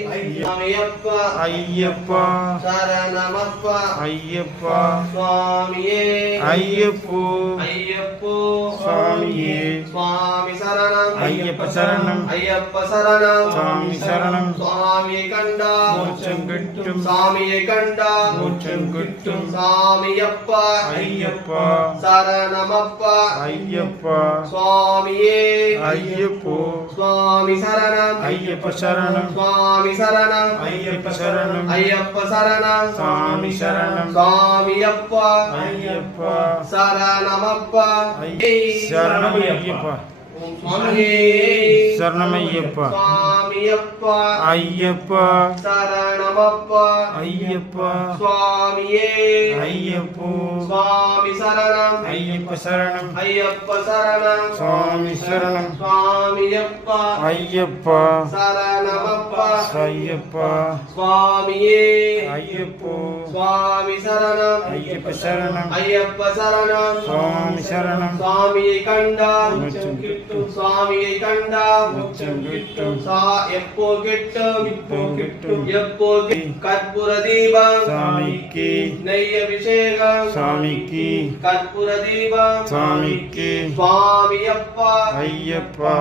சுவாமியப்பா ஐயப்பா சரணமப்பா ஐயப்பா சுவாமியே ஐயப்போ ஐயப்போ சுவாமியே சுவாமி சரணம் ஐயப்ப சரணம் ஐயப்ப சரணம் சுவாமி சரணம் சுவாமியை கண்டா மோட்சம் கிட்டும் சுவாமியை கண்டா மோட்சம் கிட்டும் சுவாமியப்பா ஐயப்பா சரணமப்பா ஐயப்பா சுவாமியே ஐயப்போ சுவாமி சரணம் ஐயப்ப சரணம் சுவாமி சரணம் ஐயப்ப சரணம் ஐயப்ப சரணம் சுவாமி சரணம் சுவாமியப்பா ஐயப்பா சரணமப்பா சரணம் ஐயப்பா சுவாமியே சரணம் ஐயப்பா சுவாமியப்பா ஐயப்பா சரணமப்பா ஐயப்பா சுவாமியே ஐயப்போ சுவாமி சரணம் ஐயப்ப சரணம் ஐயப்ப சரணம் சுவாமி சரணம் சுவாமியப்பா ஐயப்பா சரணமப்பா ஐயப்பா சுவாமியே ஐயப்போ சுவாமி சரணம் ஐயப்ப சரணம் ஐயப்ப சரணம் சுவாமி சரணம் சுவாமியை கண்டா மோட்சம் கிட்டும் சுவாமியை கண்டா மோட்சம் கிட்டும் எப்போ கிட்டும் இப்போ கிட்டும் எப்போ கற்பூர தீபம் சாமிக்கு நெய் அபிஷேகம் சாமிக்கு கற்பூர தீபம் சாமிக்கு சுவாமியப்பா ஐயப்பா